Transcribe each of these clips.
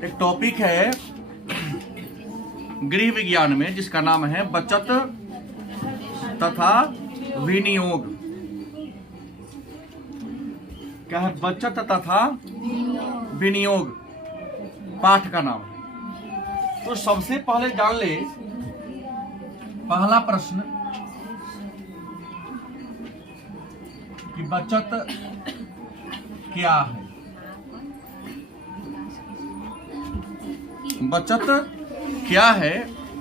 एक टॉपिक है गृह विज्ञान में जिसका नाम है बचत तथा विनियोग। क्या है? बचत तथा विनियोग पाठ का नाम है। तो सबसे पहले जान ले, पहला प्रश्न कि बचत क्या है। बचत क्या है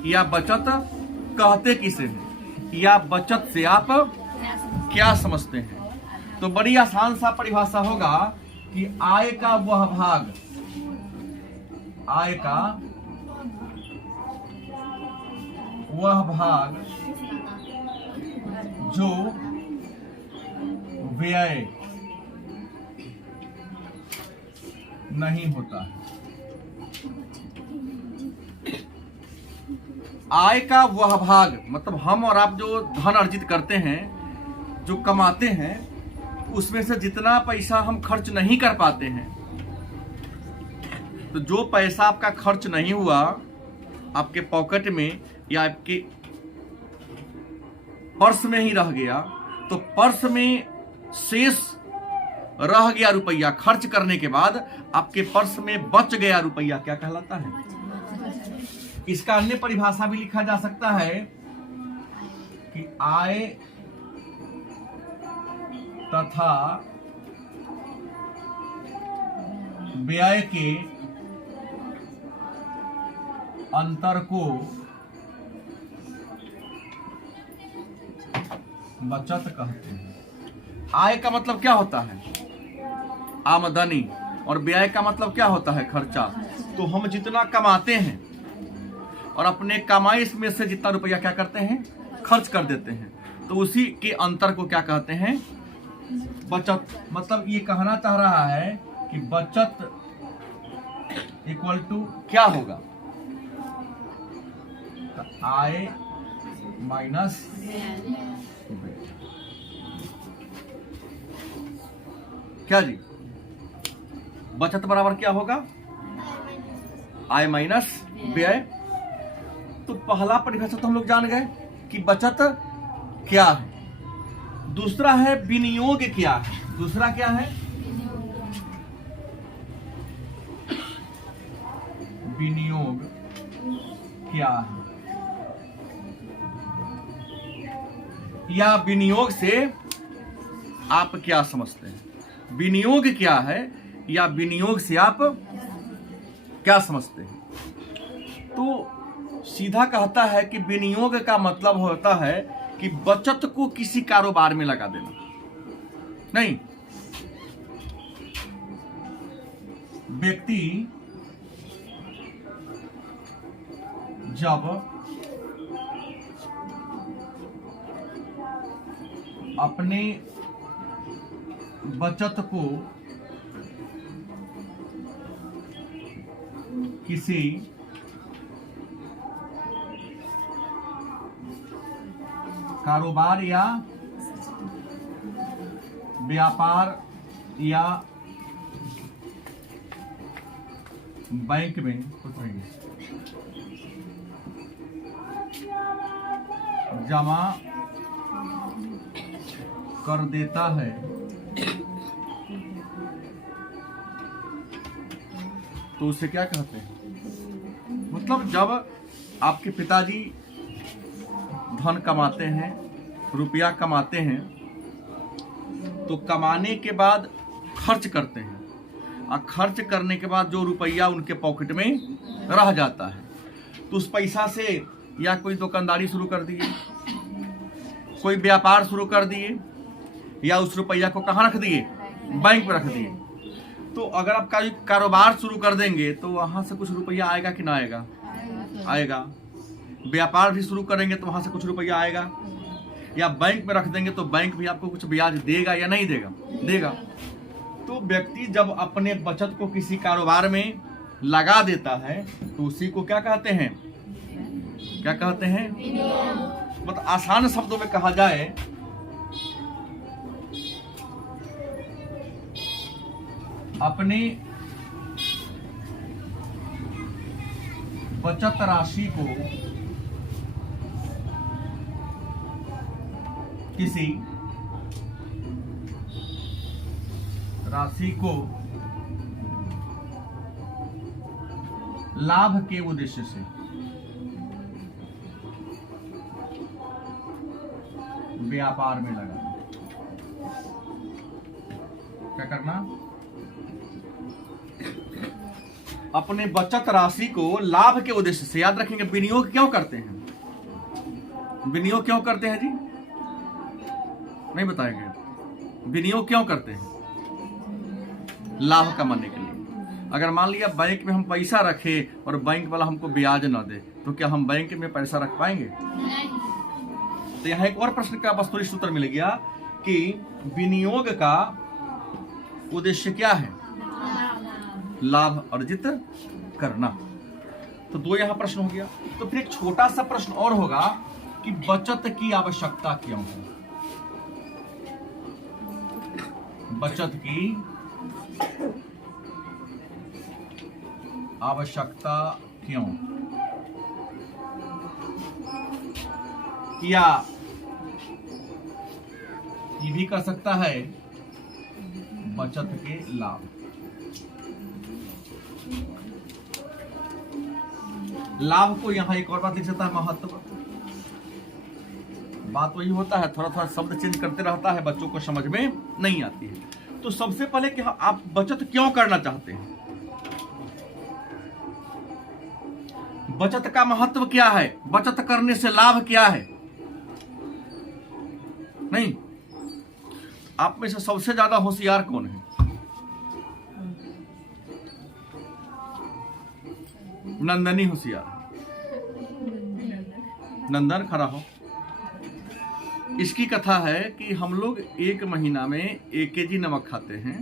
या बचत कहते किसे हैं या बचत से आप क्या समझते हैं? तो बड़ी आसान सा परिभाषा होगा कि आय का वह भाग, आय का वह भाग जो व्यय नहीं होता है। आय का वह भाग मतलब हम और आप जो धन अर्जित करते हैं, जो कमाते हैं, उसमें से जितना पैसा हम खर्च नहीं कर पाते हैं, तो जो पैसा आपका खर्च नहीं हुआ आपके पॉकेट में या आपके पर्स में ही रह गया, तो पर्स में शेष रह गया रुपया खर्च करने के बाद आपके पर्स में बच गया रुपया क्या कहलाता है? इसका अन्य परिभाषा भी लिखा जा सकता है कि आय तथा व्यय के अंतर को बचत कहते हैं। आय का मतलब क्या होता है? आमदनी। और व्यय का मतलब क्या होता है? खर्चा। तो हम जितना कमाते हैं और अपने कमाई में से जितना रुपया क्या करते हैं? खर्च कर देते हैं, तो उसी के अंतर को क्या कहते हैं? बचत। मतलब ये कहना चाह रहा है कि बचत इक्वल टू क्या होगा? आय माइनस क्या जी? बचत बराबर क्या होगा? आय माइनस व्यय। तो पहला परिभाषा तो हम लोग जान गए कि बचत क्या है। दूसरा है विनियोग क्या है। दूसरा क्या है? विनियोग क्या है या विनियोग से आप क्या समझते हैं? विनियोग क्या है या विनियोग से आप क्या समझते हैं? तो सीधा कहता है कि विनियोग का मतलब होता है कि बचत को किसी कारोबार में लगा देना। नहीं, व्यक्ति जब अपने बचत को किसी कारोबार या व्यापार या बैंक में जमा कर देता है, तो उसे क्या कहते हैं? मतलब जब आपके पिताजी धन कमाते हैं, रुपया कमाते हैं, तो कमाने के बाद खर्च करते हैं और खर्च करने के बाद जो रुपया उनके पॉकेट में रह जाता है, तो उस पैसा से या कोई दुकानदारी शुरू कर दिए, कोई व्यापार शुरू कर दिए, या उस रुपया को कहाँ रख दिए? बैंक में रख दिए। तो अगर आप कारोबार शुरू कर देंगे तो वहां से कुछ रुपया आएगा कि ना आएगा? आएगा। व्यापार भी शुरू करेंगे तो वहां से कुछ रुपया आएगा, या बैंक में रख देंगे तो बैंक भी आपको कुछ ब्याज देगा या नहीं देगा? देगा। तो व्यक्ति जब अपने बचत को किसी कारोबार में लगा देता है तो उसी को क्या कहते हैं? क्या कहते हैं? मतलब आसान शब्दों में कहा जाए अपने बचत राशि को किसी राशि को लाभ के उद्देश्य से व्यापार में लगाना। क्या करना? अपने बचत राशि को लाभ के उद्देश्य से, याद रखेंगे, विनियोग क्यों करते हैं? विनियोग क्यों करते हैं जी? नहीं बताएंगे। विनियोग क्यों करते हैं? लाभ कमाने के लिए। अगर मान लिया बैंक में हम पैसा रखें और बैंक वाला हमको ब्याज ना दे, तो क्या हम बैंक में पैसा रख पाएंगे? तो यहाँ एक और प्रश्न का वस्तुनिष्ठ उत्तर मिल गया कि विनियोग का उद्देश्य क्या है? लाभ अर्जित करना। तो दो यहां प्रश्न हो गया। तो फिर एक छोटा सा प्रश्न और होगा कि बचत की आवश्यकता क्यों है? बचत की आवश्यकता क्यों? या ये भी कर सकता है बचत के लाभ। लाभ को यहां एक और बात लिख सकता है, महत्व। बात वही होता है, थोड़ा थोड़ा शब्द चेंज करते रहता है, बच्चों को समझ में नहीं आती है। तो सबसे पहले कि आप बचत क्यों करना चाहते हैं? बचत का महत्व क्या है? बचत करने से लाभ क्या है? नहीं, आप में से सबसे ज्यादा होशियार कौन है? नंदनी होशियार। नंदन खड़ा हो। इसकी कथा है कि हम लोग एक महीना में 1 केजी नमक खाते हैं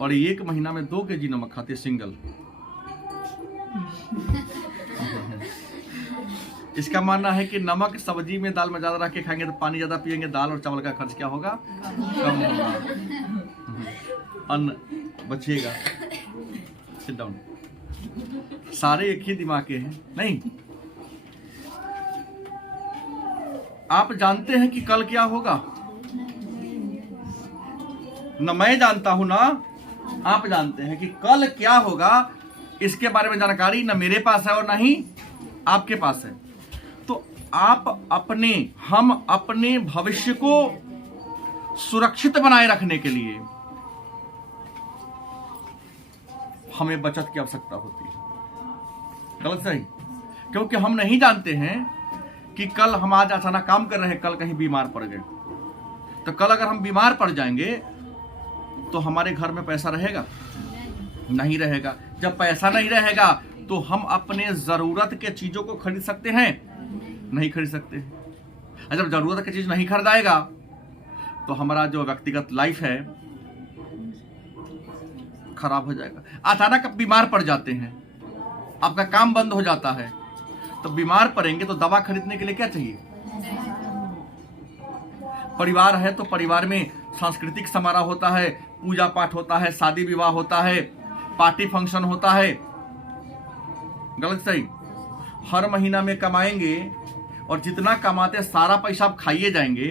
और 1 महीना में 2 केजी नमक खाते हैं, सिंगल। इसका मानना है कि नमक सब्जी में, दाल में ज्यादा रख के खाएंगे तो पानी ज्यादा पिएंगे, दाल और चावल का खर्च क्या होगा? कम होगा, अन्न बचेगा। Sit down. सारे एक ही दिमाग के हैं। नहीं, आप जानते हैं कि कल क्या होगा? न मैं जानता हूं ना आप जानते हैं कि कल क्या होगा। इसके बारे में जानकारी न मेरे पास है और न ही आपके पास है। तो हम अपने भविष्य को सुरक्षित बनाए रखने के लिए हमें बचत की आवश्यकता होती है। गलत सही? क्योंकि हम नहीं जानते हैं कि कल हम आज अचानक काम कर रहे हैं, कल कहीं बीमार पड़ गए, तो कल अगर हम बीमार पड़ जाएंगे तो हमारे घर में पैसा रहेगा? नहीं रहेगा। जब पैसा नहीं रहेगा तो हम अपने जरूरत के चीजों को खरीद सकते हैं? नहीं खरीद सकते। जब जरूरत की चीज नहीं खरीदाएगा तो हमारा जो व्यक्तिगत लाइफ है खराब हो जाएगा। अचानक आप बीमार पड़ जाते हैं, आपका काम बंद हो जाता है, तो बीमार पड़ेंगे तो दवा खरीदने के लिए क्या चाहिए? परिवार है तो परिवार में सांस्कृतिक समारोह होता है, पूजा पाठ होता है, शादी विवाह होता है, पार्टी फंक्शन होता है। गलत सही? हर महीना में कमाएंगे और जितना कमाते सारा पैसा आप खाइए जाएंगे।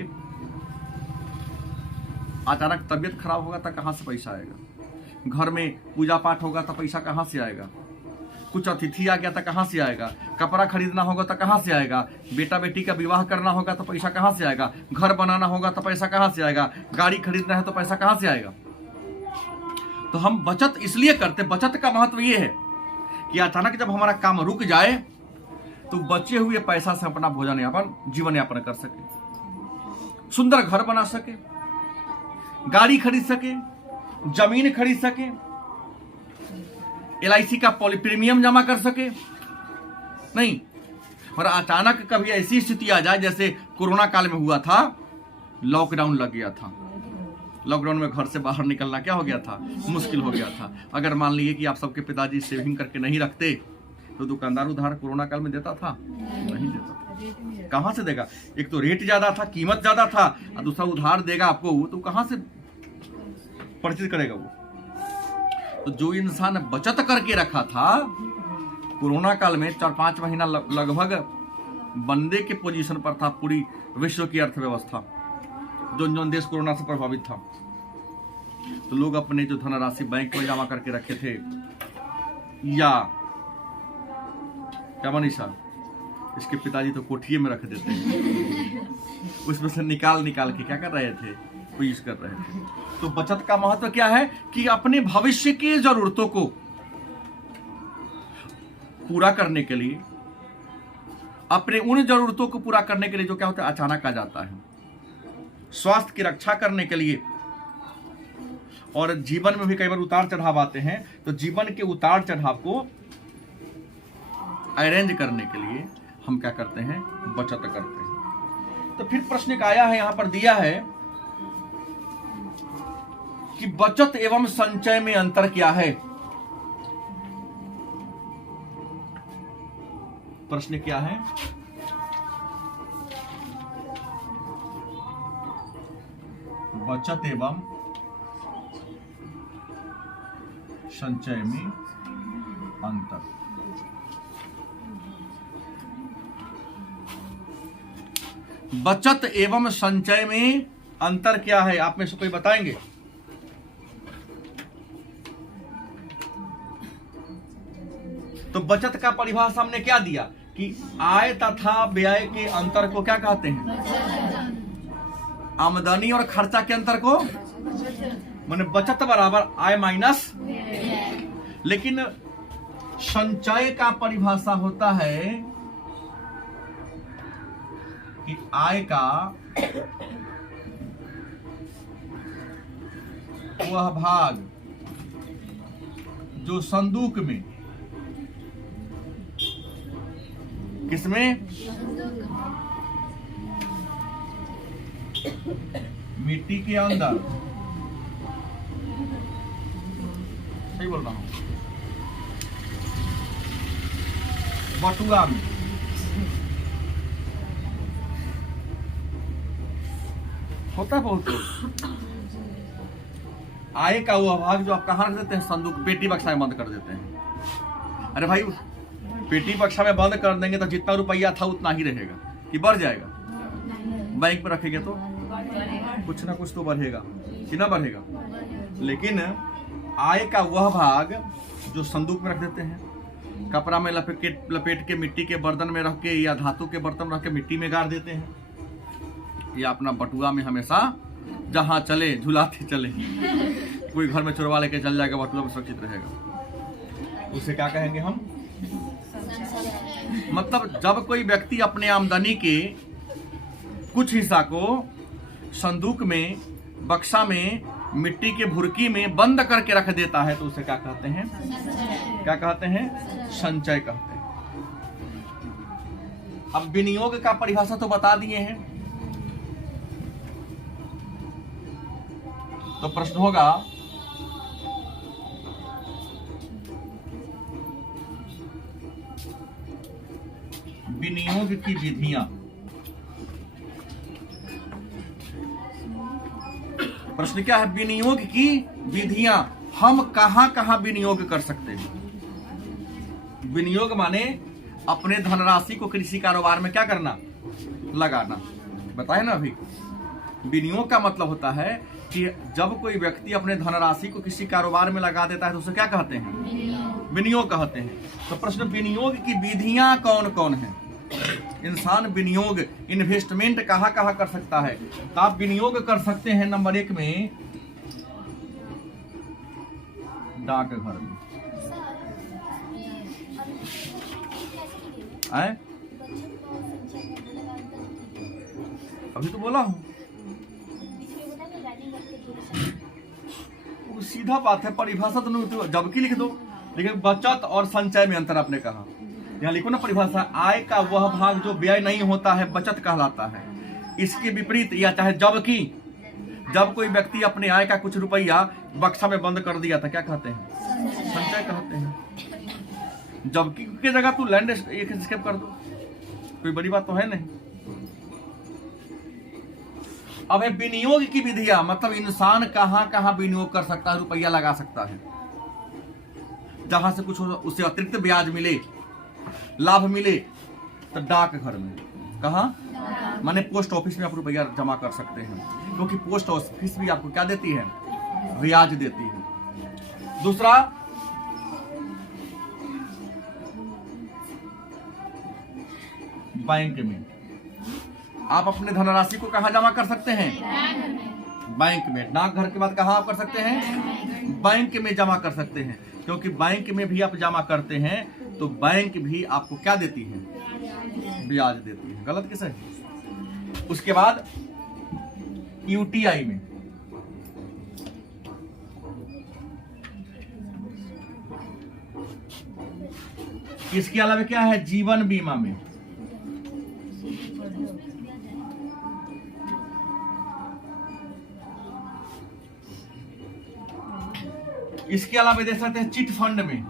अचानक तबीयत खराब होगा तो कहां से पैसा आएगा? घर में पूजा पाठ होगा तो पैसा कहां से आएगा? कुछ अतिथि आ गया तो कहां से आएगा? कपड़ा खरीदना होगा तो कहां से आएगा? बेटा बेटी का विवाह करना होगा तो पैसा कहां से आएगा? घर बनाना होगा तो पैसा कहां से आएगा? गाड़ी खरीदना है तो पैसा कहां से आएगा? तो हम बचत इसलिए करते, बचत का महत्व यह है कि अचानक जब हमारा काम रुक जाए तो बचे हुए पैसा से अपना भोजन यापन, जीवन यापन कर सके, सुंदर घर बना सके, गाड़ी खरीद सके, जमीन खरीद सके, LIC का प्रीमियम जमा कर सके। नहीं, और अचानक कभी ऐसी स्थिति आ जाए जैसे कोरोना काल में हुआ था, लॉकडाउन लग गया था। लॉकडाउन में घर से बाहर निकलना क्या हो गया था? मुश्किल हो गया था। अगर मान लीजिए कि आप सबके पिताजी सेविंग करके नहीं रखते तो दुकानदार उधार कोरोना काल में देता था? नहीं देता था। कहां से देगा? एक तो रेट ज्यादा था, कीमत ज्यादा था, और दूसरा उधार देगा आपको तो कहां से परचेज करेगा वो? तो जो इंसान बचत करके रखा था कोरोना काल में 4-5 महीना लगभग बंदे के पोजीशन पर था पूरी विश्व की अर्थव्यवस्था। जो देश कोरोना से प्रभावित था, तो लोग अपने जो धनराशि बैंक में जमा करके रखे थे, या क्या मनीषा, इसके पिताजी तो कोठिए में रख देते हैं, उसमें से निकाल के क्या कर रहे थे, यूज कर रहे थे। तो बचत का महत्व क्या है कि अपने भविष्य की जरूरतों को पूरा करने के लिए, अपने उन जरूरतों को पूरा करने के लिए जो क्या होता है अचानक आ जाता है, स्वास्थ्य की रक्षा करने के लिए, और जीवन में भी कई बार उतार चढ़ाव आते हैं, तो जीवन के उतार चढ़ाव को अरेंज करने के लिए हम क्या करते हैं, बचत करते हैं। तो फिर प्रश्न एक आया है, यहां पर दिया है कि बचत एवं संचय में अंतर क्या है। प्रश्न क्या है, बचत एवं संचय में अंतर। बचत एवं संचय में अंतर क्या है, आप में से कोई बताएंगे? तो बचत का परिभाषा हमने क्या दिया कि आय तथा व्यय के अंतर को क्या कहते हैं, आमदनी और खर्चा के अंतर को, माने बचत बराबर आय माइनस। लेकिन संचय का परिभाषा होता है कि आय का वह भाग जो संदूक में, किसमें, मिट्टी के अंदर, सही बोल रहा हूं, बटुआ में होता है बहुत। आय का वो भाग जो आप कहाँ रख देते हैं, संदूक, पेटी बक्सा में बंद कर देते हैं। अरे भाई, पेटी बक्सा में बंद कर देंगे तो जितना रुपया था उतना ही रहेगा कि बढ़ जाएगा? बैंक में रखेंगे तो कुछ ना कुछ तो बढ़ेगा कि ना बढ़ेगा। लेकिन आय का वह भाग जो संदूक में रख देते हैं, कपड़ा में लपेट के मिट्टी के बर्तन में रख के या धातु के बर्तन में रख के मिट्टी में गाड़ देते हैं, या अपना बटुआ में हमेशा जहां चले झुलाते चले, कोई घर में चुरवा लेके चल जाएगा, बटुआ में सुरक्षित रहेगा, उसे क्या कहेंगे हम? मतलब जब कोई व्यक्ति अपने आमदनी के कुछ हिस्सा को संदूक में, बक्सा में, मिट्टी के भुरकी में बंद करके रख देता है, तो उसे क्या कहते हैं? क्या कहते हैं? संचय कहते हैं। अब विनियोग का परिभाषा तो बता दिए हैं, तो प्रश्न होगा विनियोग की विधियां। प्रश्न क्या है? विनियोग की विधियां, हम कहां कहां विनियोग कर सकते हैं। विनियोग माने अपने धनराशि को कृषि कारोबार में क्या करना, लगाना। बताए ना अभी, विनियोग का मतलब होता है कि जब कोई व्यक्ति अपने धनराशि को किसी कारोबार में लगा देता है तो उसे क्या कहते हैं? विनियोग कहते हैं। तो प्रश्न, विनियोग की विधियां कौन कौन है? इंसान विनियोग, इन्वेस्टमेंट कहां कहां कर सकता है? तो आप विनियोग कर सकते हैं नंबर 1 में डाकघर में। अभी तो बोला हूं, वो सीधा बात है, परिभाषा तो जबकि लिख दो, लेकिन बचत और संचय में अंतर आपने कहा, यहाँ लिखो ना परिभाषा, आय का वह भाग जो व्यय नहीं होता है बचत कहलाता है। इसके विपरीत, या चाहे जबकि, जब कोई व्यक्ति अपने आय का कुछ रुपया बक्सा में बंद कर दिया था, क्या कहते हैं? संचय कहते हैं। जबकि की जगह तू लैंड स्केप कर दो, कोई बड़ी बात तो है नहीं। अब है विनियोग की विधियां, मतलब इंसान कहां कहां विनियोग कर सकता है, रुपया लगा सकता है, जहां से कुछ उसे अतिरिक्त ब्याज मिले, लाभ मिले तो डाक घर में, कहाँ, माने पोस्ट ऑफिस में आप रुपया जमा कर सकते हैं, क्योंकि पोस्ट ऑफिस भी आपको क्या देती है, ब्याज देती है। दूसरा, बैंक में आप अपने धनराशि को कहाँ जमा कर सकते हैं, बैंक में। डाकघर के बाद कहाँ आप कर सकते हैं, बैंक में जमा कर सकते हैं, क्योंकि बैंक में भी आप जमा करते हैं तो बैंक भी आपको क्या देती है, ब्याज देती है। गलत किसे? उसके बाद यूटीआई में, इसके अलावा क्या है, जीवन बीमा में, इसके अलावा देख सकते हैं चिट फंड में,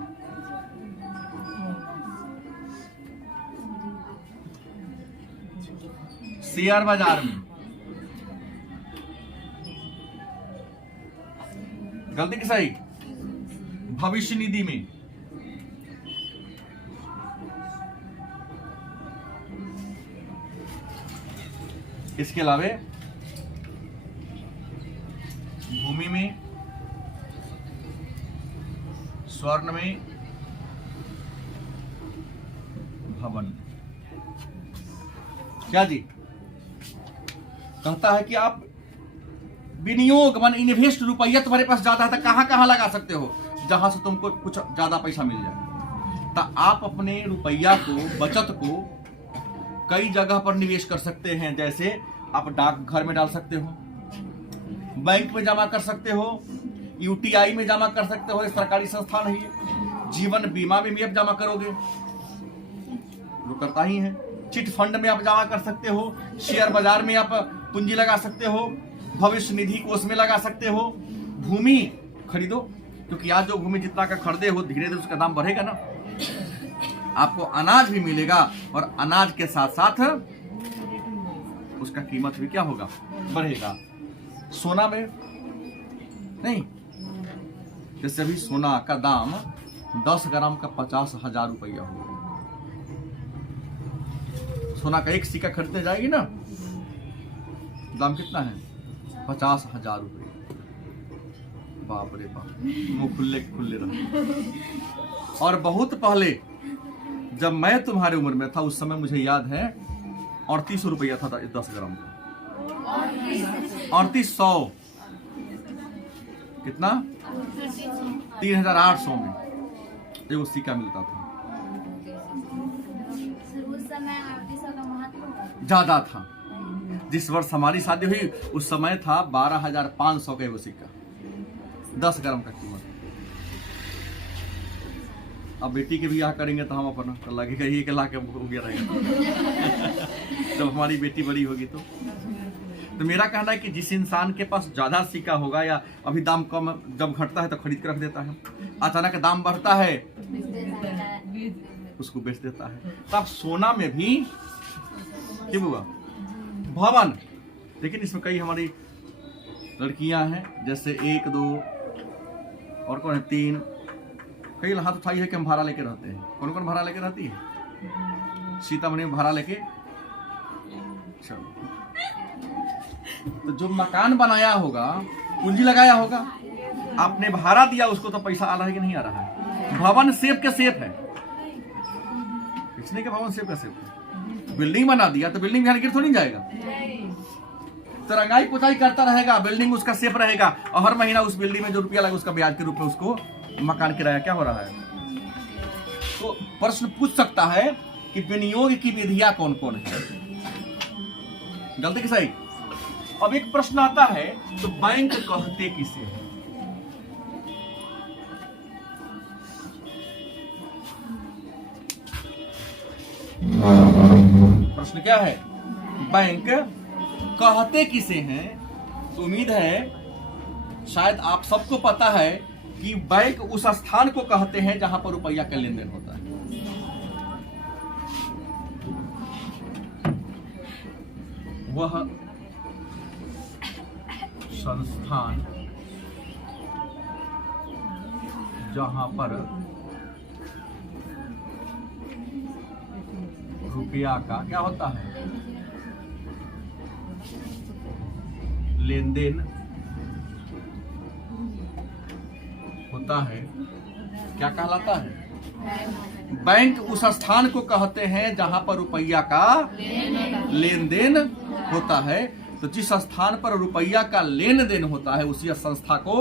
शेयर बाजार में। गलती की सही? भविष्य निधि में, इसके अलावा भूमि में, स्वर्ण में, भवन। क्या जी कहता है कि आप विनियोग मान इन्वेस्ट रुपया तुम्हारे पास ज्यादा है तो कहां कहां लगा सकते हो, जहां से तुमको कुछ ज्यादा पैसा मिल जाए। तो आप अपने रुपया को, बचत को कई जगह पर निवेश कर सकते हैं। जैसे आप डाकघर में डाल सकते हो, बैंक में जमा कर सकते हो, यूटीआई में जमा कर सकते हो, सरकारी संस्थान है ये। जीवन बीमा में भी आप जमा करोगे, वो करता ही है। चिट फंड में आप जमा कर सकते हो, शेयर बाजार में आप पूंजी लगा सकते हो, भविष्य निधि कोष में लगा सकते हो, भूमि खरीदो, क्योंकि आज जो भूमि जितना का खरीदे हो धीरे धीरे उसका दाम बढ़ेगा ना, आपको अनाज भी मिलेगा और अनाज के साथ साथ उसका कीमत भी क्या होगा, बढ़ेगा। सोना में नहीं, जैसे अभी सोना का दाम 10 ग्राम का 50,000 रुपया होगा। सोना का एक सिक्का खरीदने जाएगी ना, दाम कितना है, 50,000 रुपये। बाप रे बाप, मुंह खुले खुले रहे। और बहुत पहले जब मैं तुम्हारी उम्र में था, उस समय मुझे याद है 3800 रुपया था 10 ग्राम का, 3800, कितना, 3800 में एगो सिक्का मिलता था। ज्यादा था। जिस वर्ष हमारी शादी हुई उस समय था 12,500 का एगो सिक्का, 10 ग्राम का कीमत। अब बेटी के बियाह करेंगे तो हम अपना तो लगेगा ये लाख हो गया रहेगा जब हमारी बेटी बड़ी होगी तो मेरा कहना है कि जिस इंसान के पास ज्यादा सिक्का होगा, या अभी दाम कम जब घटता है तो खरीद कर रख देता है, अचानक दाम बढ़ता है उसको बेच देता है। तो अब सोना में भी क्या हुआ, भवन। लेकिन इसमें कई हमारी लड़कियां हैं, जैसे 1 2 और कौन है 3, कई हाथ उठाई है कि हम भाड़ा लेके रहते हैं। कौन कौन भाड़ा लेके रहती है, सीतामढ़ी में भाड़ा लेके। चलो, तो जो मकान बनाया होगा, पूंजी लगाया होगा, आपने भाड़ा दिया उसको, तो पैसा आ रहा है कि नहीं आ रहा है। भवन सेफ के सेफ है, पिछले के भवन सेफ का सेफ है। बिल्डिंग बना दिया तो बिल्डिंग गिर थोड़ी जाएगा, तो रंगाई पुताई करता रहेगा, बिल्डिंग उसका सेफ रहेगा, और हर महीना उस बिल्डिंग में जो रुपया लगा उसका ब्याज के रूप में उसको मकान किराया क्या हो रहा है। तो प्रश्न पूछ सकता है कि विनियोग की विधियां कौन कौन है, गलती की सही। अब एक प्रश्न आता है, तो बैंक कहते किसे है। प्रश्न क्या है, बैंक कहते किसे हैं। तो उम्मीद है शायद आप सबको पता है कि बैंक उस स्थान को कहते हैं जहां पर रुपया का लेन देन होता है। वह संस्थान जहां पर रुपया का क्या होता है, लेन देन होता है, क्या कहलाता है? बैंक उस स्थान को कहते हैं जहां पर रुपया का लेन देन होता है। तो जिस स्थान पर रुपया का लेन देन होता है उसी संस्था को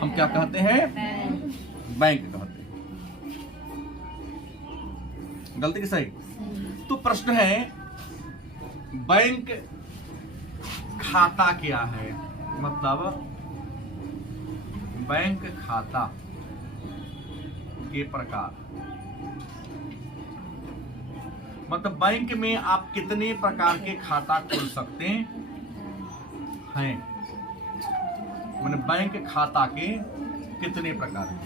हम क्या कहते हैं? बैंक कहते हैं। गलती की सही? तो प्रश्न है बैंक खाता क्या है, मतलब बैंक खाता के प्रकार, मतलब बैंक में आप कितने प्रकार के खाता खोल सकते हैं, मैंने बैंक खाता के कितने प्रकार हैं?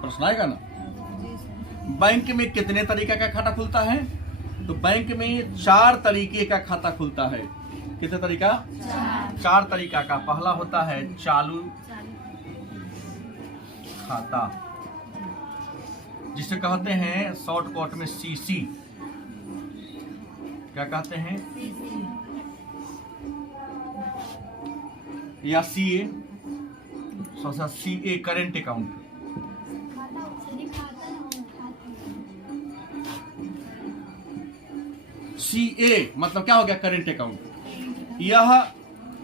प्रश्न आएगा ना। बैंक में कितने तरीके का खाता खुलता है? तो बैंक में 4 तरीके का खाता खुलता है। कितने तरीका? 4 तरीका का। पहला होता है चालू खाता, जिसे कहते हैं शॉर्टकट में सीसी। क्या कहते हैं? या CA, CA current account. CA मतलब क्या हो गया? Current account. यह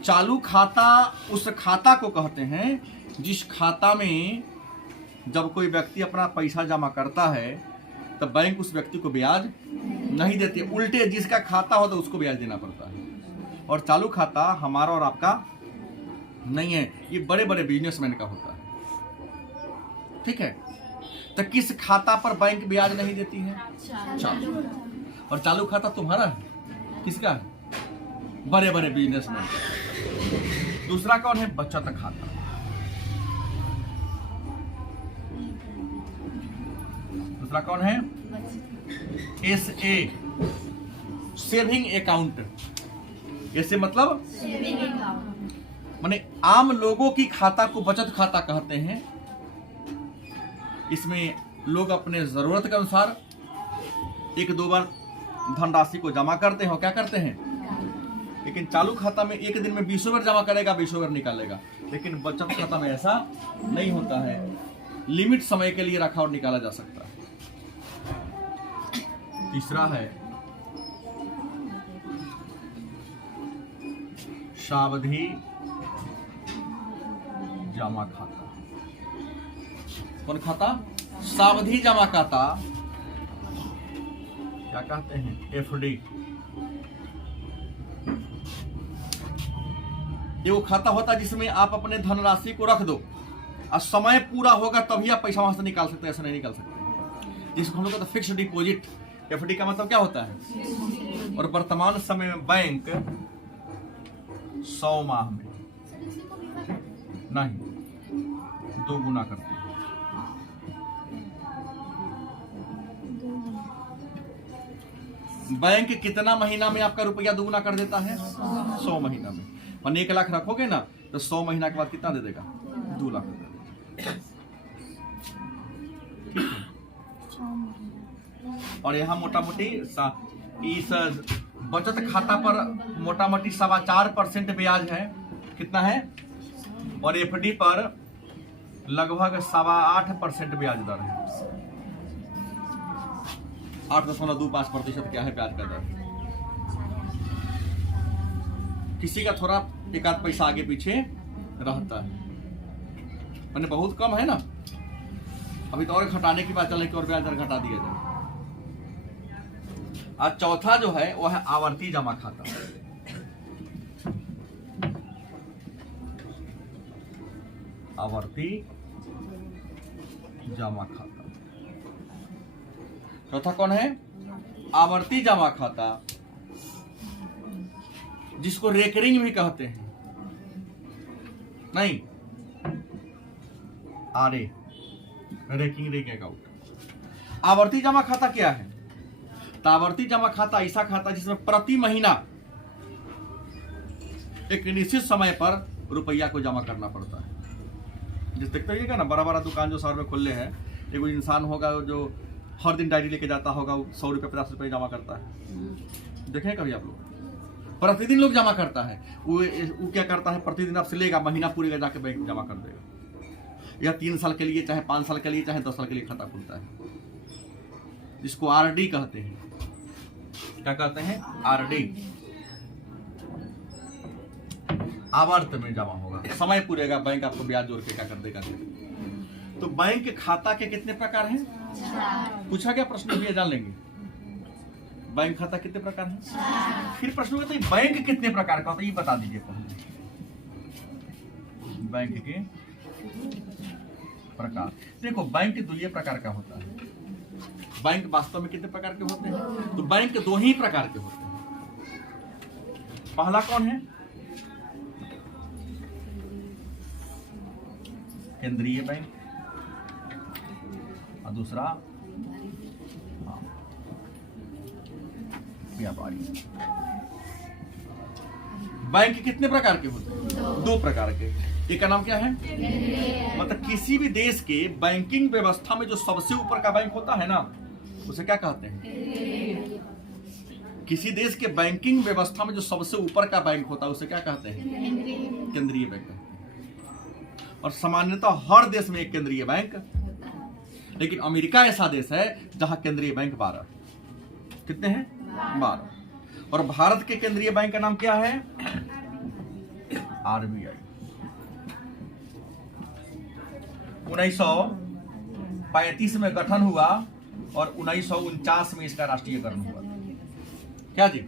चालू खाता उस खाता को कहते हैं जिस खाता में जब कोई व्यक्ति अपना पैसा जमा करता है तब बैंक उस व्यक्ति को ब्याज नहीं देती, उल्टे जिसका खाता होता है उसको ब्याज देना पड़ता है। और चालू खाता हमारा और आपका नहीं है, ये बड़े बड़े बिजनेसमैन का होता है। ठीक है, तो किस खाता पर बैंक ब्याज नहीं देती है? चालू। और चालू खाता तुम्हारा है, किसका है? बड़े बड़े बिजनेसमैन का। दूसरा कौन है? बचत खाता। दूसरा कौन है? SA, saving account. ऐसे मतलब माने आम लोगों की खाता को बचत खाता कहते हैं। इसमें लोग अपने जरूरत के अनुसार 1-2 बार धनराशि को जमा करते हैं, क्या करते हैं। लेकिन चालू खाता में एक दिन में 20 बार जमा करेगा, 20 बार निकालेगा। लेकिन बचत खाता में ऐसा नहीं होता है, लिमिट समय के लिए रखा और निकाला जा सकता है। तीसरा है सावधि जमा खाता। कौन खाता? सावधि जमा खाता। क्या कहते हैं? एफडी। ये वो खाता होता है जिसमें आप अपने धनराशि को रख दो और समय पूरा होगा तभी आप पैसा वहां से निकाल सकते हैं, ऐसा नहीं निकाल सकते। जिसको हम लोग कहते हैं फिक्स्ड डिपॉजिट। एफडी का मतलब क्या होता है? और वर्तमान समय में बैंक 100 माह में नहीं 2 गुना करती है। बैंक कितना महीना में आपका रुपया 2 गुना कर देता है? 100 महीना में। मान 1 लाख रखोगे ना तो 100 महीना के बाद कितना दे देगा? 2 लाख दे देगा। और यहाँ मोटा मोटी इस बचत खाता पर मोटा मोटी 4.25% ब्याज है। कितना है? और एफडी पर लगभग 8.25% ब्याज दर है। 8.25% क्या है ब्याज का दर। किसी का थोड़ा 1-8 पैसा आगे पीछे रहता है, मैंने बहुत कम है ना। अभी तो और घटाने की बात चले कि और ब्याज दर घटा दिया जाए। और चौथा जो है वो है आवर्ती जमा खाता। आवर्ती जमा खाता। चौथा कौन है? आवर्ती जमा खाता, जिसको रेकरिंग भी कहते हैं। नहीं, आरए, रेकरिंग अकाउंट। आवर्ती जमा खाता क्या है? तो आवर्ती जमा खाता ऐसा खाता जिसमें प्रति महीना एक निश्चित समय पर रुपया को जमा करना पड़ता है। जिस देखते हैं ना बड़ा बड़ा दुकान जो शहर में खुले हैं, एक इंसान होगा जो हर दिन डायरी लेके जाता होगा, 100 रुपये 50 रुपये जमा करता है। देखें कभी आप लोग, प्रतिदिन लोग जमा करता है। वो क्या करता है, प्रतिदिन आपसे लेगा, महीना पूरेगा जाके बैंक में जमा कर देगा, या 3 साल के लिए, चाहे 5 साल के लिए, चाहे 10 साल के लिए खाता खुलता है, जिसको आरडी कहते हैं। क्या कहते हैं? आरडी। आवर्त में जमा होगा, समय पूरेगा, बैंक आपको ब्याज जोड़ के क्या कर देगा। तो बैंक खाता के कितने प्रकार हैं? पूछा गया प्रश्न, भी जान लेंगे। बैंक खाता कितने प्रकार हैं? फिर प्रश्न होता है बैंक कितने प्रकार का होता है, ये बता दीजिए पहले। बैंक के प्रकार, देखो बैंक 2 प्रकार का होता है। बैंक वास्तव में कितने प्रकार के होते हैं? तो बैंक 2 ही प्रकार के होते हैं। पहला कौन है? केंद्रीय बैंक, और दूसरा व्यापारी। बैंक कितने प्रकार के होते हैं? 2 प्रकार के। एक का नाम क्या है? मतलब किसी भी देश के बैंकिंग व्यवस्था में जो सबसे ऊपर का बैंक होता है ना, उसे क्या कहते हैं? किसी देश के बैंकिंग व्यवस्था में जो सबसे ऊपर का बैंक होता है उसे क्या कहते हैं? केंद्रीय बैंक कहते हैं। और सामान्यतः हर देश में एक केंद्रीय बैंक, लेकिन अमेरिका ऐसा देश है जहां केंद्रीय बैंक 12। कितने हैं? 12। और भारत के केंद्रीय बैंक का नाम क्या है? आरबीआई। 1935 में गठन हुआ और 1949 में इसका राष्ट्रीयकरण हुआ। क्या जी?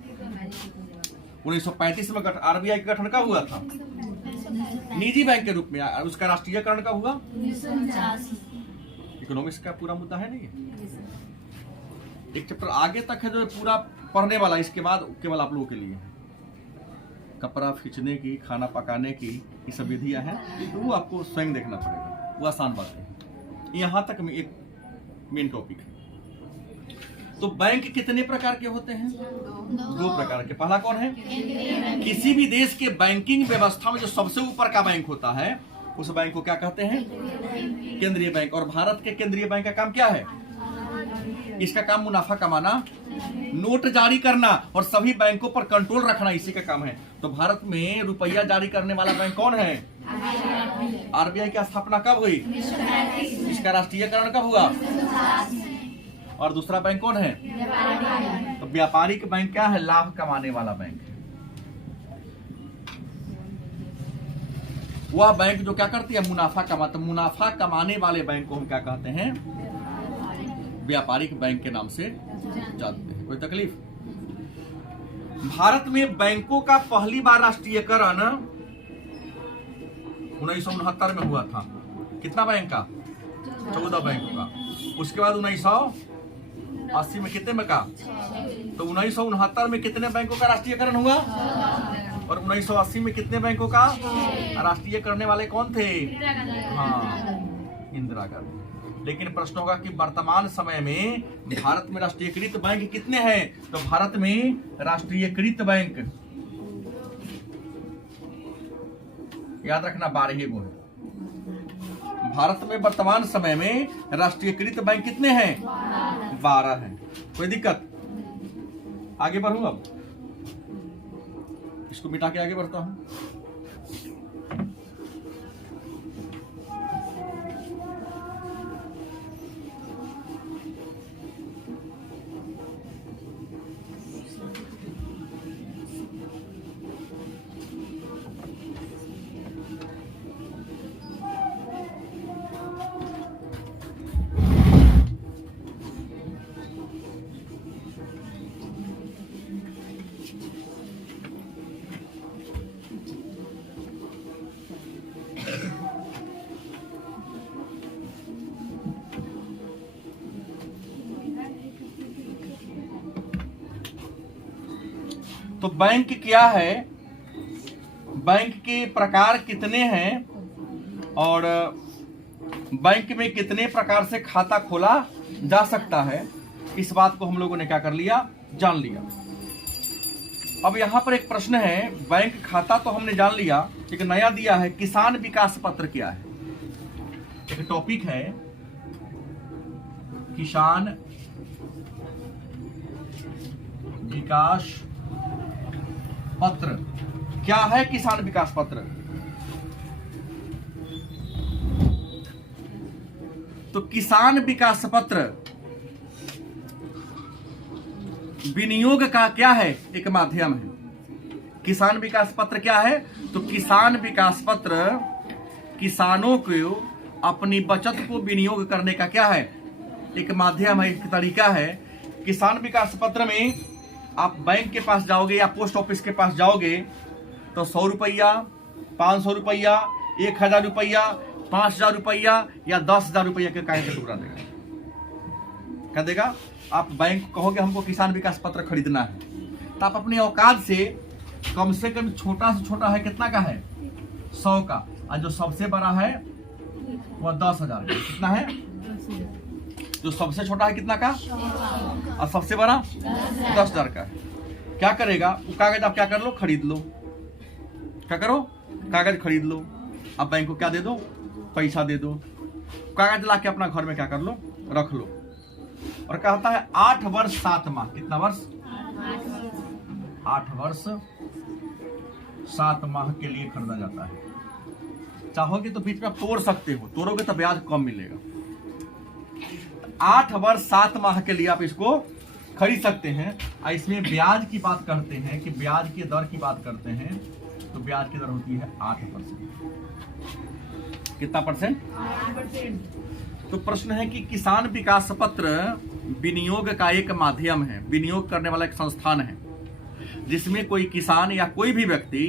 1935 में आरबीआई का गठन कब हुआ था? निजी बैंक के रूप में। उसका राष्ट्रीयकरण कब हुआ? 1949। इकोनॉमिक्स का पूरा मुद्दा है नहीं, एक चैप्टर आगे तक है जो पूरा पढ़ने वाला, इसके बाद केवल आप लोगों के लिए कपड़ा खींचने की, खाना पकाने की, ये सब विधियां हैं, तो वो आपको स्वयं देखना पड़ेगा, वो आसान बात है। यहां तक में एक मेन टॉपिक है। तो बैंक कितने प्रकार के होते हैं? 2 प्रकार के। पहला कौन है? किसी भी देश के बैंकिंग व्यवस्था में जो सबसे ऊपर का बैंक होता है उस बैंक को क्या कहते हैं? केंद्रीय बैंक। और भारत के केंद्रीय बैंक का काम क्या है? इसका काम मुनाफा कमाना, नोट जारी करना और सभी बैंकों पर कंट्रोल रखना, इसी का काम है। तो भारत में रुपया जारी करने वाला बैंक कौन है? आरबीआई की स्थापना कब हुई? इसका राष्ट्रीयकरण कब हुआ? और दूसरा बैंक कौन है? तो व्यापारिक बैंक क्या है? लाभ कमाने वाला बैंक है। वह बैंक जो क्या करती है? मुनाफा कमाता। मुनाफा कमाने वाले बैंक को हम क्या कहते हैं? व्यापारिक बैंक के नाम से जानते हैं। कोई तकलीफ? भारत में बैंकों का पहली बार राष्ट्रीयकरण 1969 में हुआ था। कितना बैंक का? 14 बैंक का। उसके बाद 1980 में कितने में का? तो 1969 में कितने बैंकों का राष्ट्रीयकरण हुआ? और 1980 में कितने बैंकों का राष्ट्रीय करने वाले कौन थे? हाँ, इंदिरा गांधी। लेकिन प्रश्न होगा कि वर्तमान समय में भारत में राष्ट्रीयकृत बैंक कितने हैं? तो भारत में राष्ट्रीयकृत बैंक याद रखना 12 गो है। भारत में वर्तमान समय में राष्ट्रीयकृत बैंक कितने हैं? 12 हैं। कोई दिक्कत? आगे बढ़ूं, अब इसको मिटा के आगे बढ़ता हूं। तो बैंक क्या है, बैंक के प्रकार कितने हैं और बैंक में कितने प्रकार से खाता खोला जा सकता है, इस बात को हम लोगों ने क्या कर लिया, जान लिया। अब यहां पर एक प्रश्न है, बैंक खाता तो हमने जान लिया, एक नया दिया है किसान विकास पत्र क्या है। एक टॉपिक है किसान विकास पत्र। क्या है किसान विकास पत्र? तो किसान विकास पत्र विनियोग का क्या है? एक माध्यम है। किसान विकास पत्र क्या है? तो किसान विकास पत्र किसानों को अपनी बचत को विनियोग करने का क्या है? एक माध्यम है, एक तरीका है। किसान विकास पत्र में आप बैंक के पास जाओगे या पोस्ट ऑफिस के पास जाओगे तो 100 रुपया, 500 रुपया, 1000 रुपया, 5000 रुपया या 10,000 रुपया के कागज का टुकड़ा देगा। क्या देगा? आप बैंक को कहोगे हमको किसान विकास पत्र खरीदना है, तो आप अपनी औकात से कम छोटा से छोटा है, कितना का है? 100 का, और जो सबसे बड़ा है वह 10,000 का। कितना है? जो सबसे छोटा है कितना का और सबसे बड़ा 10,000 का है। क्या करेगा वो कागज? आप क्या कर लो? खरीद लो। क्या करो? कागज खरीद लो। आप बैंक को क्या दे दो? पैसा दे दो। कागज ला के अपना घर में क्या कर लो? रख लो। और कहता है 8 वर्ष 7 माह। कितना वर्ष? 8 वर्ष 7 माह के लिए खरीदा जाता है। चाहोगे तो बीच में तोड़ सकते हो, तोड़ोगे तो ब्याज कम मिलेगा। 8 वर्ष 7 माह के लिए आप इसको खरीद सकते हैं। और इसमें ब्याज की बात करते हैं कि ब्याज की दर की बात करते हैं तो ब्याज की दर होती है 8%। कितना परसेंट? 8%। तो प्रश्न है कि किसान विकास पत्र विनियोग का एक माध्यम है, विनियोग करने वाला एक संस्थान है, जिसमें कोई किसान या कोई भी व्यक्ति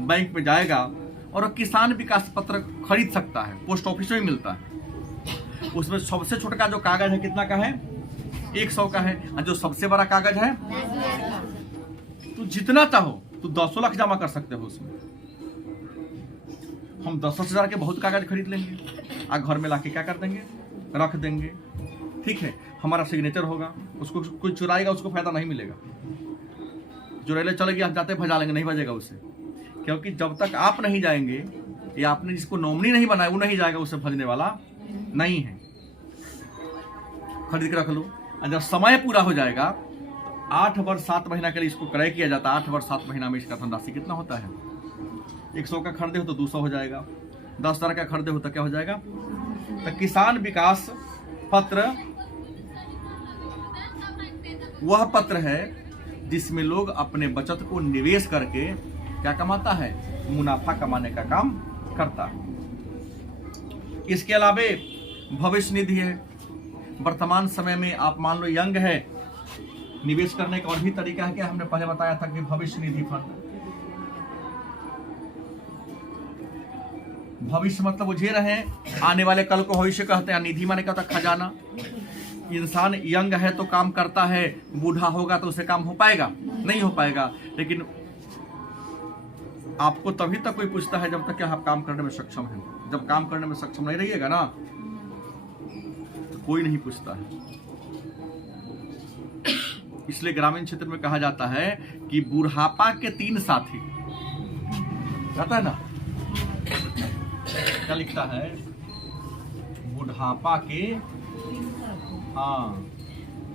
बैंक में जाएगा और किसान विकास पत्र खरीद सकता है। पोस्ट ऑफिस में मिलता है। उसमें सबसे छोटा जो कागज है कितना का है? 100 का है। और जो सबसे बड़ा कागज है तो जितना चाहो तो 10 लाख जमा कर सकते हो उसमें। हम 10,000 के बहुत कागज खरीद लेंगे और घर में लाके क्या कर देंगे? रख देंगे। ठीक है, हमारा सिग्नेचर होगा, उसको कोई चुराएगा उसको फायदा नहीं मिलेगा। चुराइले चले गया, जाते भजा लेंगे, नहीं बजेगा उससे, क्योंकि जब तक आप नहीं जाएंगे या आपने जिसको नॉमिनी नहीं बनाया वो नहीं जाएगा, उससे भजने वाला नहीं है। खरीद के रख लो। और जब समय पूरा हो जाएगा तो 8 वर्ष 7 महीना के लिए इसको क्रय किया जाता है। 8 वर्ष 7 महीना में इसका धनराशि कितना होता है? 100 का खरीदे हो तो 200 हो जाएगा, 10,000 का खरीदे हो तो क्या हो जाएगा? तो किसान विकास पत्र वह पत्र है जिसमें लोग अपने बचत को निवेश करके क्या कमाता है? मुनाफा कमाने का काम करता है। इसके अलावे भविष्य निधि है। वर्तमान समय में आप मान लो यंग है, निवेश करने का और भी तरीका है। क्या हमने पहले बताया था कि भविष्य निधि फंड। भविष्य मतलब बुझे रहे, आने वाले कल को भविष्य कहते हैं। निधि माने क्या होता है? खजाना। इंसान यंग है तो काम करता है, बूढ़ा होगा तो उसे काम हो पाएगा? नहीं हो पाएगा। लेकिन आपको तभी तक कोई पूछता है जब तक कि आप काम करने में सक्षम हैं। जब काम करने में सक्षम नहीं रहिएगा ना तो कोई नहीं पूछता है। इसलिए ग्रामीण क्षेत्र में कहा जाता है कि बुढ़ापा के 3 साथी। कहता है ना, क्या लिखता है? बुढ़ापा के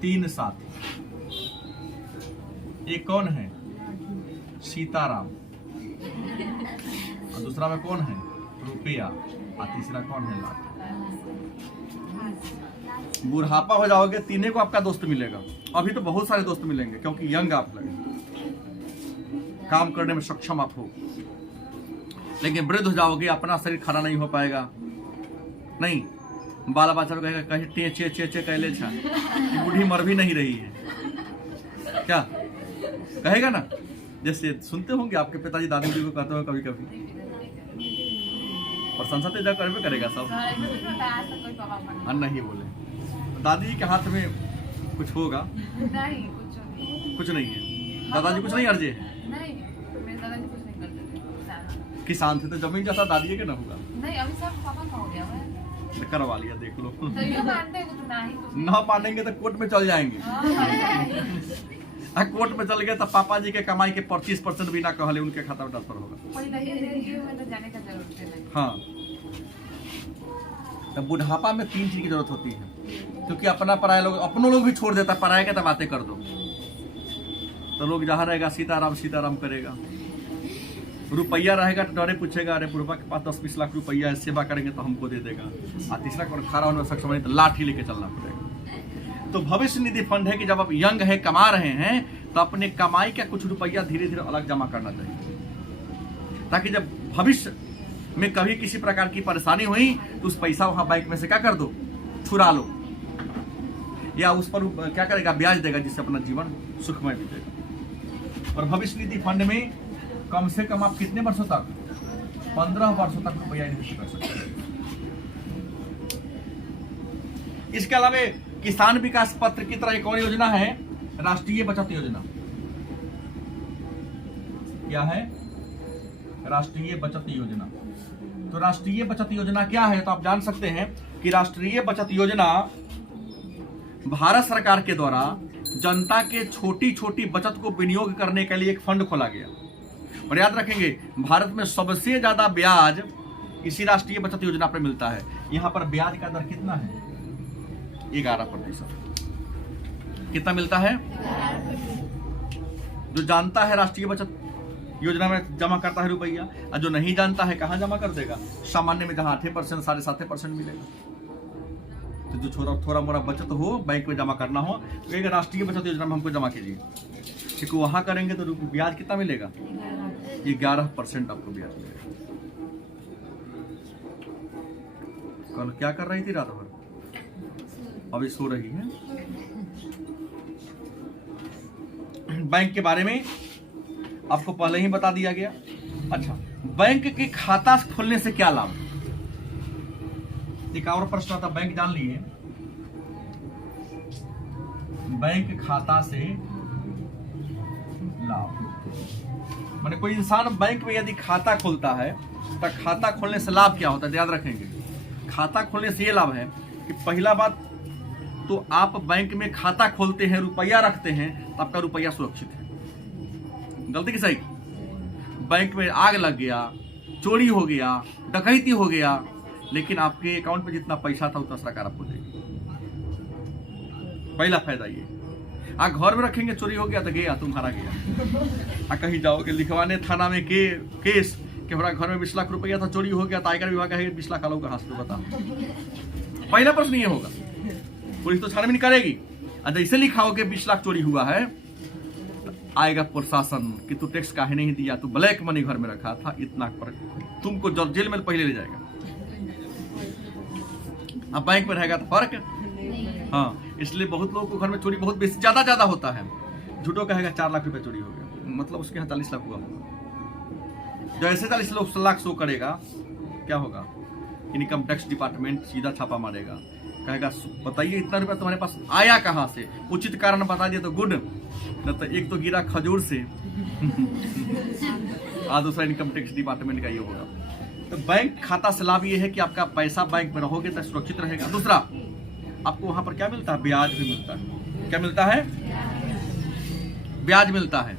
3 साथी। एक कौन है? सीताराम। और दूसरा में कौन है? रुपया। और तीसरा कौन है? लाख। बुढ़ापा हो जाओगे, तीनों को आपका दोस्त मिलेगा। अभी तो बहुत सारे दोस्त मिलेंगे क्योंकि यंग आप लगे, काम करने में सक्षम आप हो। लेकिन वृद्ध हो जाओगे, अपना शरीर खड़ा नहीं हो पाएगा। नहीं, बाला बच्चा कहेगा कहीं टे चे चे चे कहले छा, बूढ़ी मर भी नहीं रही है। क्या कहेगा ना? जैसे सुनते होंगे आपके पिताजी दादी जी को कहते हो कभी कभी, और संसद जा करबे करेगा सब। नहीं बोले दादी जी के हाथ में कुछ होगा? नहीं, कुछ नहीं है। दादाजी कुछ नहीं अर्जे है? नहीं, मेरे दादाजी कुछ नहीं करते। किसान थे तो जमीन जैसा दादी जी के ना होगा? नहीं, अभी सब पापा का हो गया है। करवा लिया, देख लो। ना मानेंगे तो कोर्ट में चल जाएंगे। कोर्ट में चल गए तो पापा जी के कमाई के 25% भी ना कहले उनके खाता में ट्रांसफर होगा। हाँ, तो बुढ़ापा में 3 चीज की जरूरत होती है, क्योंकि अपना पराया लोग, अपनों लोग भी छोड़ देता, पराया के तो बातें कर दो। तो लोग जहाँ रहेगा सीताराम सीताराम करेगा। रुपया रहेगा तो डरे पूछेगा, अरे बुढ़वा के पास 10-20 लाख रुपया है, सेवा करेंगे तो हमको दे देगा। और तीसरा खड़ा होने में सक्षम नहीं तो लाठी लेके चलना पड़ेगा। तो भविष्य निधि फंड है कि जब आप यंग है, कमा रहे हैं, तो अपने कमाई का कुछ रुपया धीरे धीरे अलग जमा करना चाहिए, ताकि जब भविष्य में कभी किसी प्रकार की परेशानी हुई तो उस पैसा वहां बैंक में से क्या कर दो, छुरा लो, या उस पर क्या करेगा, ब्याज देगा, जिससे अपना जीवन सुखमय बीतेगा। और भविष्य निधि फंड में कम से कम आप कितने वर्षों तक, 15 वर्षों तक रुपया इन्वेस्ट कर सकते हैं। इसके अलावा किसान विकास पत्र की तरह एक और योजना है, राष्ट्रीय बचत योजना। क्या है? राष्ट्रीय बचत योजना। तो राष्ट्रीय बचत योजना क्या है, तो आप जान सकते हैं कि राष्ट्रीय बचत योजना भारत सरकार के द्वारा जनता के छोटी छोटी बचत को विनियोग करने के लिए एक फंड खोला गया। और याद रखेंगे, भारत में सबसे ज्यादा ब्याज इसी राष्ट्रीय बचत योजना पर मिलता है। यहां पर ब्याज का दर कितना है? 11%। कितना मिलता है? जो जानता है राष्ट्रीय बचत योजना में जमा करता है रुपया, और जो नहीं जानता है कहां जमा कर देगा? सामान्य में जहां 8%, 7.5% मिलेगा। तो जो थोड़ा मोड़ा बचत हो, बैंक में जमा करना हो, तो एक राष्ट्रीय बचत योजना में हमको जमा कीजिए, क्योंकि वहां करेंगे तो ब्याज कितना मिलेगा? 11% आपको ब्याज मिलेगा। कल क्या कर रही थी रात भर? अभी सो रही है। बैंक के बारे में आपको पहले ही बता दिया गया। अच्छा, बैंक के खाता खोलने से क्या लाभ? एक और प्रश्न आता, बैंक जान लिए, बैंक खाता से लाभ। माने कोई इंसान बैंक में यदि खाता खोलता है तो खाता खोलने से लाभ क्या होता है, याद रखेंगे। खाता खोलने से ये लाभ है कि पहला बात तो आप बैंक में खाता खोलते हैं, रुपया रखते हैं, तो आपका रुपया सुरक्षित है। गलती की सही? बैंक में आग लग गया, चोरी हो गया, डकैती हो गया, लेकिन आपके अकाउंट में जितना पैसा था उतना सरकार आपको देगी। पहला फायदा ये। आप घर में रखेंगे, चोरी हो गया तो गया, तुम्हारा गया। कहीं जाओगे लिखवाने थाना में केस कि हमारा घर में 20 लाख रुपया था, चोरी हो गया, तो आयकर विभाग कहेगा 20 लाख अलग कहां से, बता। पहला प्रश्न ये होगा, पुलिस तो छानबीन करेगी। और जैसे लिखा हो कि 20 लाख चोरी हुआ है, आएगा प्रशासन कि तू टैक्स काहे नहीं दिया, तू ब्लैक मनी घर में रखा था, इतना पर तुमको जेल में पहले ले जाएगा। अब बैंक में रहेगा तो फर्क। हाँ, इसलिए बहुत लोगों को घर में चोरी बहुत बेसी ज्यादा होता है। झूठो कहेगा 4 लाख रुपए चोरी हो गया, मतलब उसके यहाँ 40 लाख हुआ होगा। जैसे 40 लाख शो करेगा, क्या होगा? इनकम टैक्स डिपार्टमेंट सीधा छापा मारेगा, कहेगा बताइए इतना रुपया तुम्हारे पास आया कहां से, उचित कारण बता दिया तो गुड, न तो एक तो गिरा खजूर से दूसरा इनकम टैक्स डिपार्टमेंट का ये होगा। तो बैंक खाता से लाभ ये है कि आपका पैसा बैंक में रहोगे तो सुरक्षित रहेगा। दूसरा, आपको वहां पर क्या मिलता है? ब्याज भी मिलता है। क्या मिलता है? ब्याज मिलता है।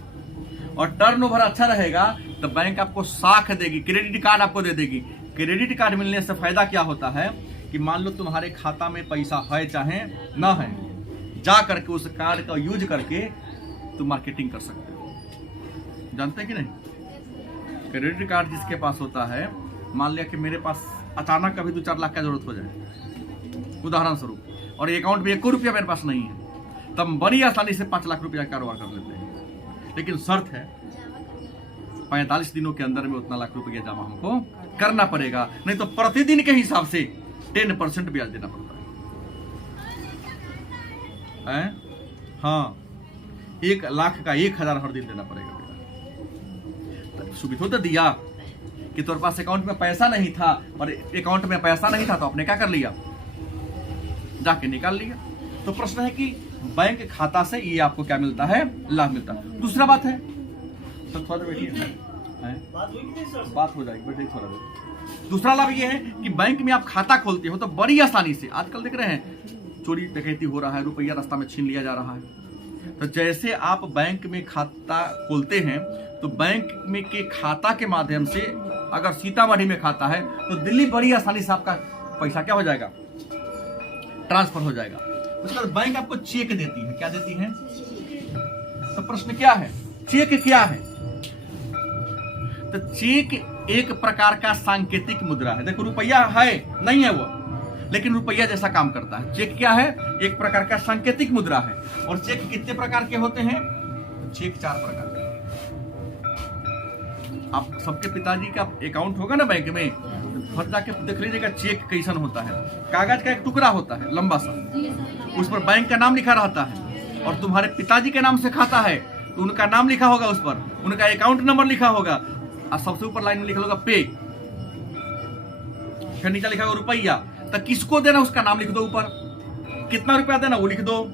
और टर्नओवर अच्छा रहेगा तो बैंक आपको साख देगी, क्रेडिट कार्ड आपको दे देगी। क्रेडिट कार्ड मिलने से फायदा क्या होता है कि मान लो तुम्हारे खाता में पैसा है चाहे ना है, जा करके उस कार्ड का यूज करके तुम मार्केटिंग कर सकते हो। जानते हैं कि नहीं? क्रेडिट कार्ड जिसके पास होता है, मान लिया कि मेरे पास अचानक कभी 2-4 लाख का जरूरत हो जाए उदाहरण स्वरूप, और अकाउंट में 1 रुपया मेरे पास नहीं है, तब बड़ी आसानी से 5 लाख रुपया कारोबार कर लेते हैं। लेकिन शर्त है 45 दिनों के अंदर में उतना लाख रुपया जमा हमको करना पड़ेगा, नहीं तो प्रतिदिन के हिसाब से 10% ब्याज देना पड़ता है। हाँ, 1 लाख का 1000 हर दिन देना पड़ेगा। सुविधा तो दिया कि तुम्हारे पास अकाउंट में पैसा नहीं था, और अकाउंट में पैसा नहीं था तो आपने क्या कर लिया? जाके निकाल लिया। तो प्रश्न है कि बैंक खाता से ये आपको क्या मिलता है? लाभ मिलता है। दूसरा बात है, तो थोड़ा बैठिए, बात हो जाएगी, बैठिए थोड़ा देर। दूसरा लाभ ये है कि बैंक में आप खाता खोलते हो तो बड़ी आसानी से, आजकल देख रहे हैं चोरी डकैती हो रहा है, रुपया रास्ता में छीन लिया जा रहा है। तो जैसे आप बैंक में खाता खोलते हैं तो बैंक में के खाता के माध्यम से, अगर सीतामढ़ी में खाता है तो दिल्ली बड़ी आसानी से आपका पैसा क्या हो जाएगा? ट्रांसफर हो जाएगा। उसके बाद बैंक आपको चेक देती है। क्या देती है? तो प्रश्न क्या है, चेक क्या है? तो चेक एक प्रकार का सांकेतिक मुद्रा है। देखो रुपया है नहीं है वो, लेकिन रुपया जैसा काम करता है। चेक क्या है? एक प्रकार का सांकेतिक मुद्रा है। और चेक कितने प्रकार के होते हैं? चेक 4 प्रकार के। आप सबके पिताजी का अकाउंट होगा ना बैंक में, घर जाके देख लीजिएगा चेक कैसन होता है। कागज का एक टुकड़ा होता है लंबा सा, उस पर बैंक का नाम लिखा रहता है, और तुम्हारे पिताजी के नाम से खाता है तो उनका नाम लिखा होगा उस पर, उनका अकाउंट नंबर लिखा होगा, और सबसे ऊपर लाइन में लिखा होगा पे, फिर नीचे लिखा होगा रुपया। तो किसको देना उसका नाम लिख दो, ऊपर कितना रुपया देना वो लिख दो,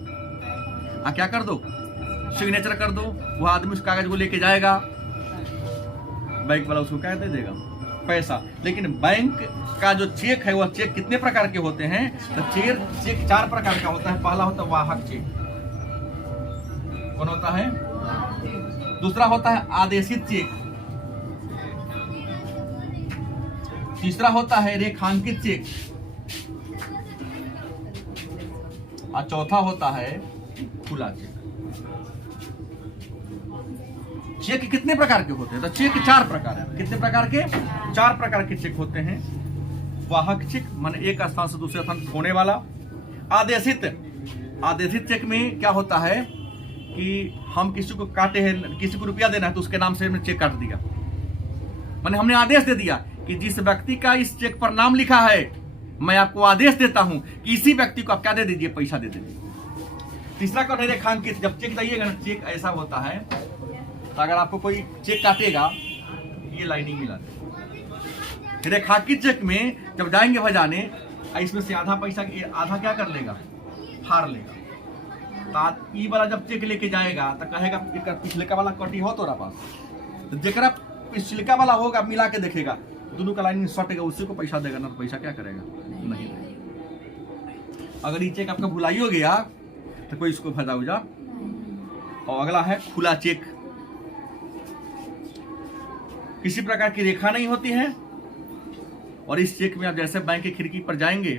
क्या कर दो, सिग्नेचर कर दो। वो आदमी उस कागज को लेके जाएगा, बैंक वाला उसको क्या दे देगा, पैसा। लेकिन बैंक का जो चेक है, वह चेक कितने प्रकार के होते हैं? तो चेक 4 प्रकार का होता है। पहला होता है वाहक चेक, कौन होता है? दूसरा होता है आदेशित चेक, तीसरा होता है रेखांकित चेक, और चौथा होता है खुला चेक। चेक कितने प्रकार के होते हैं? तो चेक 4 प्रकार है। कितने प्रकार के? 4 प्रकार के चेक होते हैं। वाहक चेक माने एक स्थान से दूसरे स्थान होने वाला। आदेशित चेक में क्या होता है कि हम किसी को काटे हैं, किसी को रुपया देना है तो उसके नाम से हमने चेक काट दिया, माने हमने आदेश दे दिया कि जिस व्यक्ति का इस चेक पर नाम लिखा है, मैं आपको आदेश देता हूं कि इसी व्यक्ति को आप क्या दे दीजिए, पैसा दे दीजिए। तीसरा कौन है? रेखांकित। जब चेक दिएगा ना, चेक ऐसा होता है, तो अगर आपको कोई चेक काटेगा, ये लाइनिंग मिला दे। रेखांकित चेक में जब जाएंगे भजाने, इसमें से आधा पैसा, आधा क्या कर लेगा, फाड़ लेगा। तो ई वाला जब चेक लेके जाएगा तो कहेगा पिछले का वाला कटी हो तोरा पास, तो जेकरा पिछले वाला होगा मिला के देखेगा, दोनों का लाइन सटेगा, उसी को पैसा देगा ना। तो पैसा क्या करेगा, नहीं देगा। अगर ये चेक आपका भुलाई हो गया तो कोई इसको फायदा हो जा। और अगला है खुला चेक। किसी प्रकार की रेखा नहीं होती है, और इस चेक में आप जैसे बैंक की खिड़की पर जाएंगे,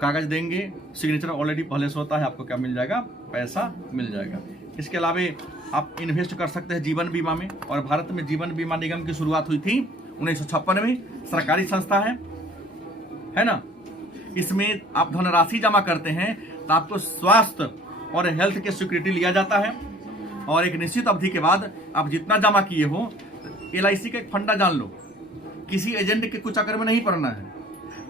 कागज देंगे, सिग्नेचर ऑलरेडी पहले से होता है, आपको क्या मिल जाएगा, पैसा मिल जाएगा। इसके अलावा आप इन्वेस्ट कर सकते हैं जीवन बीमा में। और भारत में जीवन बीमा निगम की शुरुआत हुई थी 1956 में, सरकारी संस्था है ना। इसमें आप धनराशि जमा करते हैं तो आपको स्वास्थ्य और हेल्थ की सिक्योरिटी लिया जाता है, और एक निश्चित अवधि के बाद आप जितना जमा किए हो, LIC का एक फंडा जान लो, किसी एजेंट के कुछ चक्कर में नहीं पड़ना है।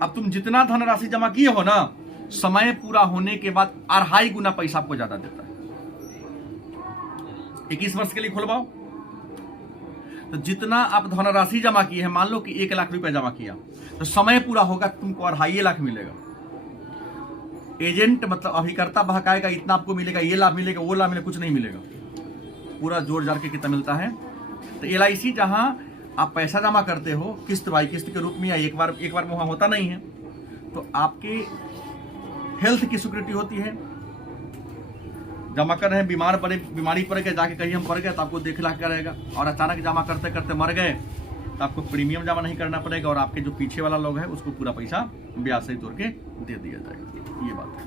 अब तुम जितना धनराशि जमा किए हो ना, समय पूरा होने के बाद 2.5 गुना पैसा आपको ज्यादा देता है। 21 वर्ष के लिए खुलवाओ, तो जितना आप धनराशि जमा की है, मान लो कि 1 लाख रुपया जमा किया, तो समय पूरा होगा तुमको 2.5 लाख मिलेगा। एजेंट मतलब अभिकर्ता बहकाएगा, इतना आपको मिलेगा, ये लाभ मिलेगा, वो लाभ मिलेगा, कुछ नहीं मिलेगा। पूरा जोड़ जाड़ के कितना मिलता है। तो LIC जहां आप पैसा जमा करते हो किस्त बाई किस्त के रूप में, या एक बार में वहां होता नहीं है, तो आपके हेल्थ की सिक्योरिटी होती है। जमा कर रहे हैं, बीमारी पड़ गए, जाके कहीं हम पड़ गए तो आपको देख ला के रहेगा। और अचानक जमा करते करते मर गए तो आपको प्रीमियम जमा नहीं करना पड़ेगा, और आपके जो पीछे वाला लोग है उसको पूरा पैसा ब्याज से तोड़ के दे दिया जाएगा। ये बात है।